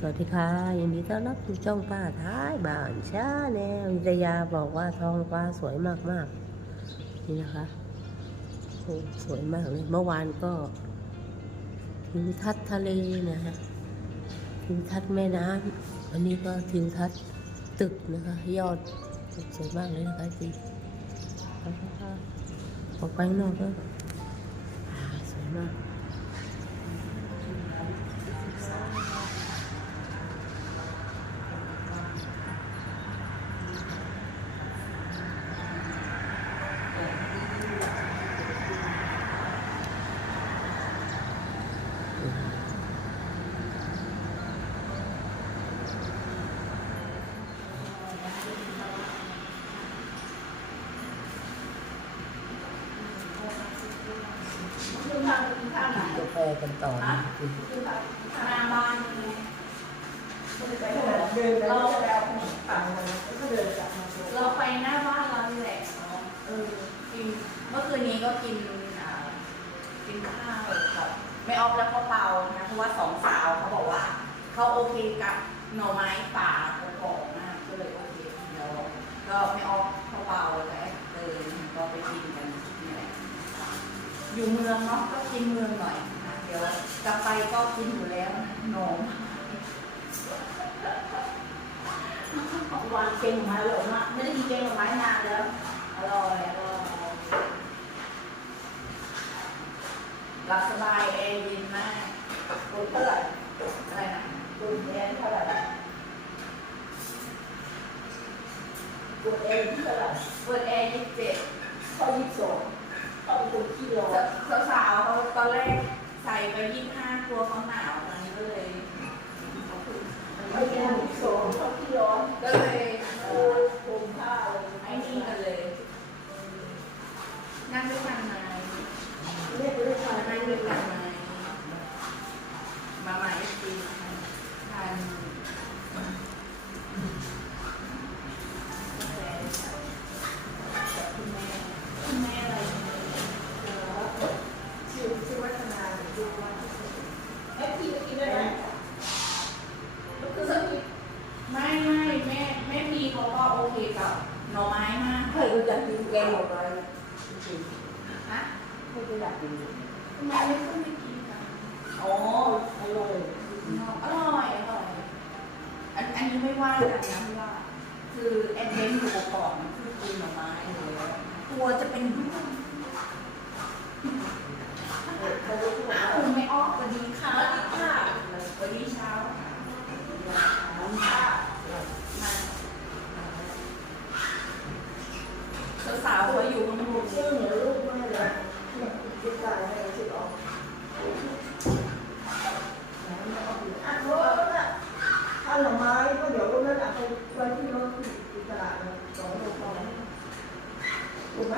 สวัสดีค่ะยินดีต้อนรับสู่ช่องป้าท้ายบ้านชาแนลวิทยาบอกว่าท้องฟ้าสวยมากมากๆนี่นะคะโอ้สวยมากเลยเมื่อวานก็ทิวทัศน์ทะเลนะฮะทิวทัศน์แม่น้ำวันนี้ก็ทิวทัศน์ตึกนะคะ ยอดสวยมากเลยนะคะจีออกไปนอกก็สวยมาก คือทางคือทางไหน กันต่อนะคือทางหน้าบ้านเดินแล้วก็แล้วฝั่งแล้วก็เดินกลับมาเราไปหน้าบ้านเราแหละเออกินเมื่อคืนนี้ก็กินอ่ากินข้าวกับไม่ออฟแล้วก็เปานะเพราะว่าสองสาวเขาบอกว่าเขาโอเคกับหน่อไม้ป่ากระป๋องมากก็เลยโอเคเดี๋ยวก็ไม่ออฟเขาเปาและเออก็ไปกินกันนี่แหละอยู่เมืองเนาะก็กินเมืองหน่อย เดี๋ยวกลับไปก็กินอยู่แล้วหนมวางเกงหน่อไม้อร่อยมากไม่ได้กินเกงหน่อไม้นานแล้วอร่อยอร่อยหลับสบายแอร์เย็นมากคุณเท่าไหร่อะไรนะคุณแอร์เท่าไหร่คุณแอร์เท่าไหร่เปิดแอร์ยี่สิบเจ็ดเข้ายี่สิบสองเขาเป็นคนขี้ร้อนสาวๆเขาตอนแรก ใส่ไปยี่ห้ากลัวเขาหนาวตอนนี้ก็เลยไม่แก้หนุโซมเขาขี้ร้อนก็เลยเออคุมผ้าไอ้นี่กันเลย นั่งด้วยกันไหมเรียกด้วยกันนั่งด้วยกันไหมมาใหม่ปีทานคุณแม่คุณแม่อะไรชื่อชื่อวัฒนาหรือชื่อว่าแม่พี่กินได้ไหมคือไม่ไม่แม่แม่พี่เขาก็โอเคกับหน่อไม้มาก เคยรู้จักกินแกงหน่อไม้จริง ฮะเคยรู้จักกินทำไมไม่ค่อยไม่กินกันอ๋ออร่อยอร่อยอร่อยอันอันนี้ไม่ว่าเลยนะไม่ว่า คือแอนเทนอยู่ประกอบมันคือกินหน่อไม้เลยตัวจะเป็นยุ่ง เคยรู้จัก อ้าวไม่ออกสวัสดีค่ะสวัสดีค่ะสวัสดีเช้าค่ะน้ำชามาสาวๆเขาอยู่ข้างบน ชื่อเหนือลูกแม่เลย คิดตายให้คิดออกอะเพราะว่าถ้าหน่อไม้ก็เดี๋ยวก็นั่นเอาไปไว้ที่รถที่ตลาดนะสองโลพอถูกไหม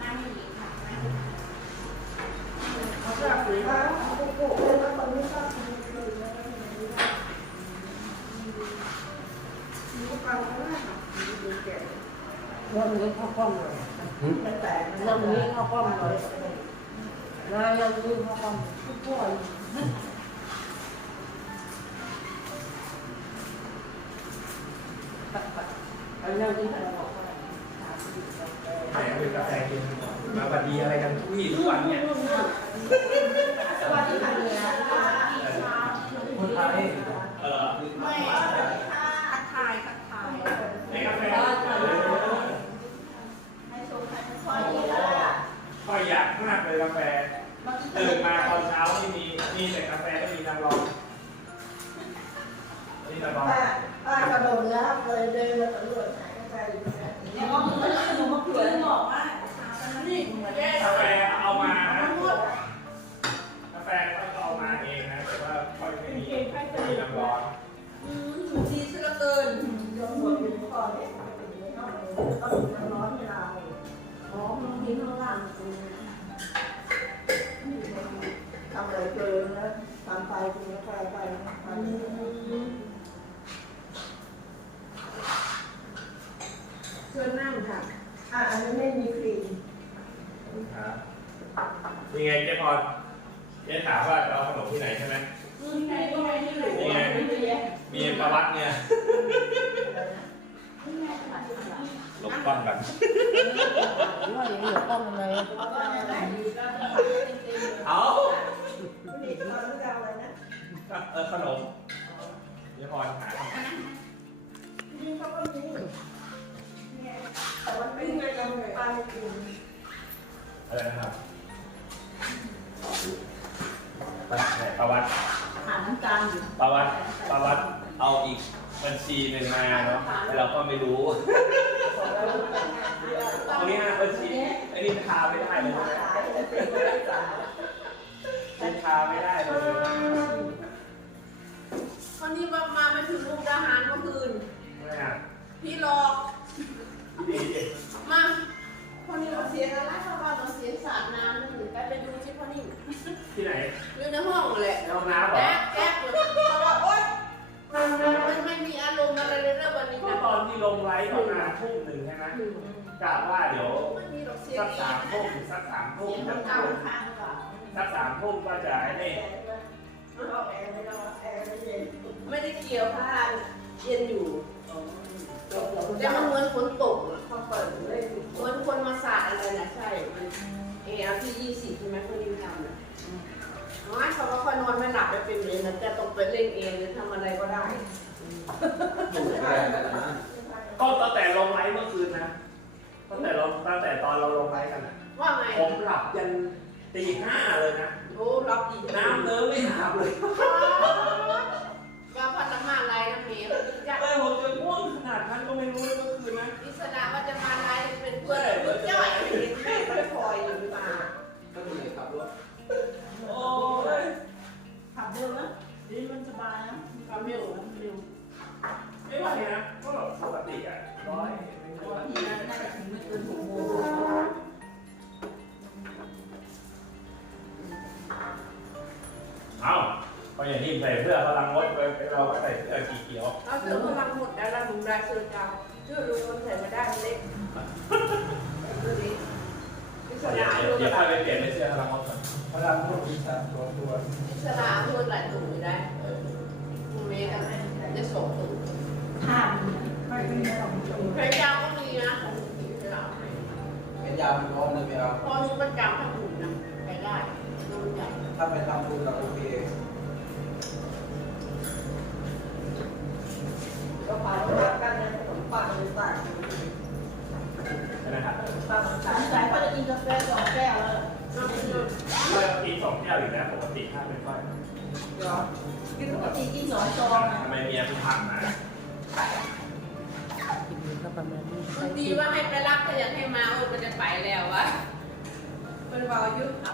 นั่งอย่างนี้ค่ะนั่งอย่างนี้ เขาจะหรือว่าเขาโกงเลยแล้วตอนนี้ก็คือคือไม่ได้ไม่ได้มีพวกเราก็ได้ค่ะมีแก่ เรื่องนี้เข้าป้องเลยเรื่องนี้เข้าป้องเลยนายเรื่องนี้เข้าป้องทุกคนอันนี้ที่เราบอกว่า แหมเป็นกาแฟเย็นมาบัดดีอะไรกันทุกวี่ทุกวันเนี่ย สวัสดีค่ะเนี่ย คนไทยเออ ไม่ทักทายทักทาย ในกาแฟ ให้ชมให้ชมดีแล้ว ก็อยากมากเลยกาแฟตื่นมาตอนเช้านี่ มีมีแต่กาแฟก็มีน้ำร้อนนี่น้ำร้อนป้าป้ากระโดดแล้วเลยเดินมาสำรวจหากาแฟอยู่ตรงนั้นเดี๋ยวมึงก็ลืมมาเผื่อบอกว่านี่เหมือนแย่กาแฟ ทำไปกินกาแฟไปทำเชิญนั่งค่ะ อะอันนี้ไม่มีครีมครับยังไงเจ๊พรเจ๊ถามว่าจะเอาขนมที่ไหนใช่ไหมนี่ไงนี่ไงนี่ไงนี่ไงมีประวัติเนี่ยหลบกล้องกันว่าอย่างนี้เดี๋ยวกล้องทำไม พรหานี่เขาก็มีเนี่ยแต่มันไม่ไงเราปลาไม่กินอะไรนะครับไหนประวัติหาน้ำตาลอยู่ประวัติประวัติเอาอีกบัญชีหนึ่งมาเนาะแต่เราก็ไม่รู้ตรงนี้ฮะบัญชีอันนี้ทาไม่ได้เลยนะทาไม่ได้เลย คนที่มามาไม่ถึงมุกดาหารเมื่อคืนไม่อะพี่หลอก ดีดิมาคนนี้เราเสียงอะไรเพราะว่าเราเสียงสาดน้ำนั่นหรือไปไปดูที่พ่อนี่ที่ไหนอยู่ในห้องเลยในห้องน้ำเหรอแก๊กแก๊กเลยเขาบอกโอ๊ยมันไม่มีอารมณ์อะไรเลยนะวันนี้ก็นะตอนที่ลงไลฟ์ประมาณทุ่มหนึ่งใช่ไหมกะว่าเดี๋ยวไม่มีหรอกเสียงสักดีสามทุ่มสักสามทุ่มเสียงน้ำเก่าข้างหรือเปล่าสักสามทุ่มก็จะไอ้นี่ เราแอร์ไม่ได้แอร์ไม่เย็นไม่ได้เกี่ยวผ้าเย็นอยู่แต่มันเหมือนฝนตกอะเขาเปิดเลยเหมือนคนมาสาดอะไรนะใช่มันเออที่ยี่สิบใช่ไหมคนยิงทำนะน้อยเขาก็ค่อยนอนไม่หลับไปเป็นเลยนะจะต้องไปเล่นเองหรือทำอะไรก็ได้ก็ตั้งแต่ลงไลฟ์เมื่อคืนนะ ตั้งแต่เราตั้งแต่ตอนเราลงไลฟ์กันนะว่าไง ผมหลับยันตีห้าเลยนะ โอ้รับดีน้ำเนื้อไม่อาบเลยว่าพันธมาอะไรนะเมย์จะแต่ผมจะง่วงขนาดนั้นก็ไม่รู้เลยเมื่อคืนนะอิสระว่าจะมาอะไรเป็นเพื่อนรุ่นย่อยเห็นแม่ค่อยคอยอยู่มาโอ้ยขับเร็วนะดีมันสบายนะขับเร็วเร็วไม่ไหวนะก็ปกติอะร้อย ใส่เสื้อพลังมดไปเราก็ใส่เสื้อสีเขียวเราเสือพลังหมดแล้วเราดูได้เสือเจ้าเชื่อรู้มันใส่มาได้มันเล็กดูดิอิสเดี๋ยวระเดี๋ยวดูเดี๋ยวแบค่อยบไปเปลี่ยนเป็นเสื้อพลังมดก่อนพลังพูดวิชาตัวตัวอิสระพูดหลายถุงอยู่ได้เมย์กันจะส่งถุงข้ามไม่เป็นไรหรอกพระเจ้าก็มีนะอิสระให้เป็นยามันร้อนเลยไม่เอาพอรู้ประจำทำบุญนะไปได้ดูใหญ่ถ้าไปทำบุญเราโอเค สองแก้วอยู่แล้วปกติถ้าเป็นค่อยกินปกติกินสองซองทำไมเมียคุณพักมากินก็ประมาณนี้บางทีว่าให้ไปรับถ้าอยากให้มาเออมันจะไปแล้ววะมันเบายุ